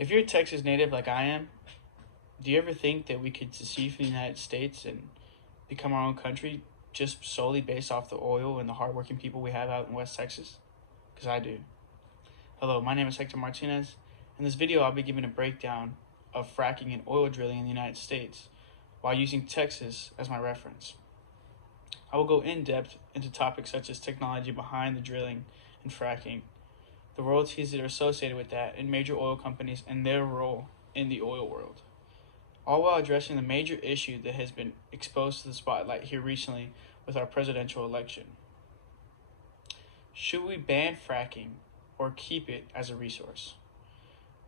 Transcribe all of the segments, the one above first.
If you're a Texas native like I am, do you ever think that we could secede from the United States and become our own country just solely based off the oil and the hardworking people we have out in West Texas? Because I do. Hello, my name is Hector Martinez. In this video, I'll be giving a breakdown of fracking and oil drilling in the United States while using Texas as my reference. I will go in depth into topics such as technology behind the drilling and fracking, the royalties that are associated with that, and major oil companies and their role in the oil world, all while addressing the major issue that has been exposed to the spotlight here recently with our presidential election. Should we ban fracking or keep it as a resource?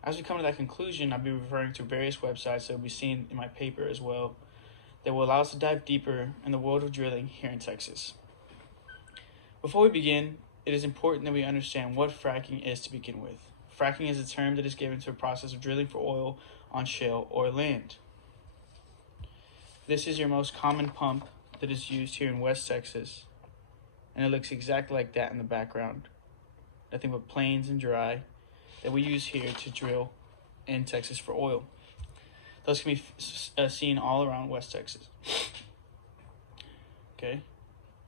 As we come to that conclusion, I'll be referring to various websites that will be seen in my paper as well that will allow us to dive deeper in the world of drilling here in Texas. Before we begin, it is important that we understand what fracking is to begin with. Fracking is a term that is given to a process of drilling for oil on shale or land. This is your most common pump that is used here in West Texas, and it looks exactly like that in the background. Nothing but plains and dry that we use here to drill in Texas for oil. Those can be seen all around West Texas. Okay.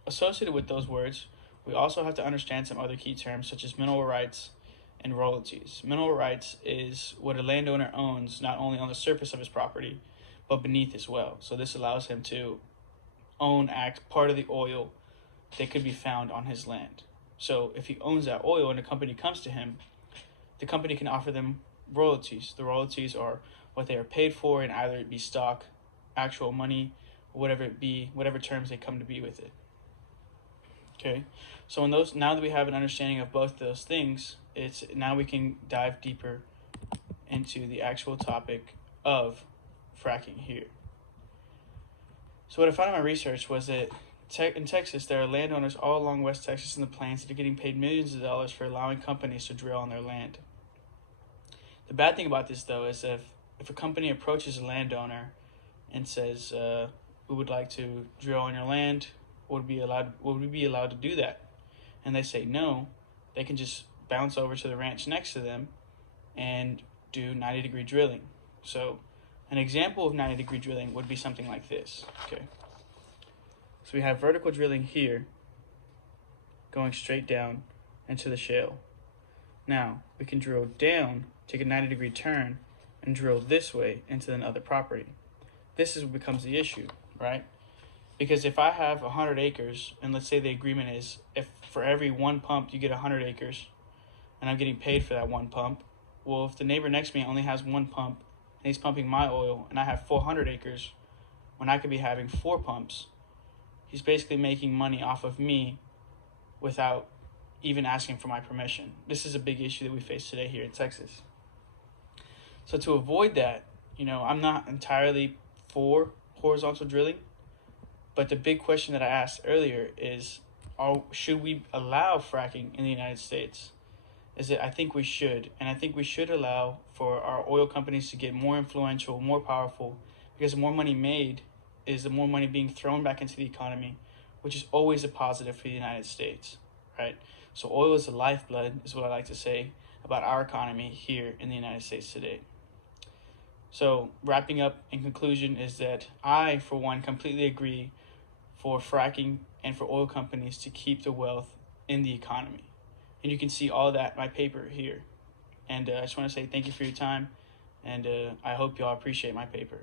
Associated with those words, we also have to understand some other key terms such as mineral rights and royalties. Mineral rights is what a landowner owns not only on the surface of his property, but beneath as well. So this allows him to own part of the oil that could be found on his land. So if he owns that oil and a company comes to him, the company can offer them royalties. The royalties are what they are paid for, and either it be stock, actual money, or whatever it be, whatever terms they come to be with it. Okay, so now that we have an understanding of both those things, now we can dive deeper into the actual topic of fracking here. So what I found in my research was that in Texas, there are landowners all along West Texas and the plains that are getting paid millions of dollars for allowing companies to drill on their land. The bad thing about this, though, is if a company approaches a landowner and says, we would like to drill on your land, would we be allowed to do that? And they say no, they can just bounce over to the ranch next to them and do 90-degree drilling. So an example of 90-degree drilling would be something like this. Okay. So we have vertical drilling here going straight down into the shale. Now we can drill down, take a 90-degree turn, and drill this way into another property. This is what becomes the issue, right? Because if I have 100 acres, and let's say the agreement is if for every one pump you get 100 acres, and I'm getting paid for that one pump, well, if the neighbor next to me only has one pump, and he's pumping my oil, and I have 400 acres, when I could be having 4 pumps, he's basically making money off of me without even asking for my permission. This is a big issue that we face today here in Texas. So to avoid that, I'm not entirely for horizontal drilling, but the big question that I asked earlier is, should we allow fracking in the United States? I think we should, and I think we should allow for our oil companies to get more influential, more powerful, because the more money made is the more money being thrown back into the economy, which is always a positive for the United States, right? So oil is the lifeblood, is what I like to say about our economy here in the United States today. So wrapping up in conclusion is that I, for one, completely agree for fracking and for oil companies to keep the wealth in the economy. And you can see all that in my paper here. And I just want to say thank you for your time, and I hope you all appreciate my paper.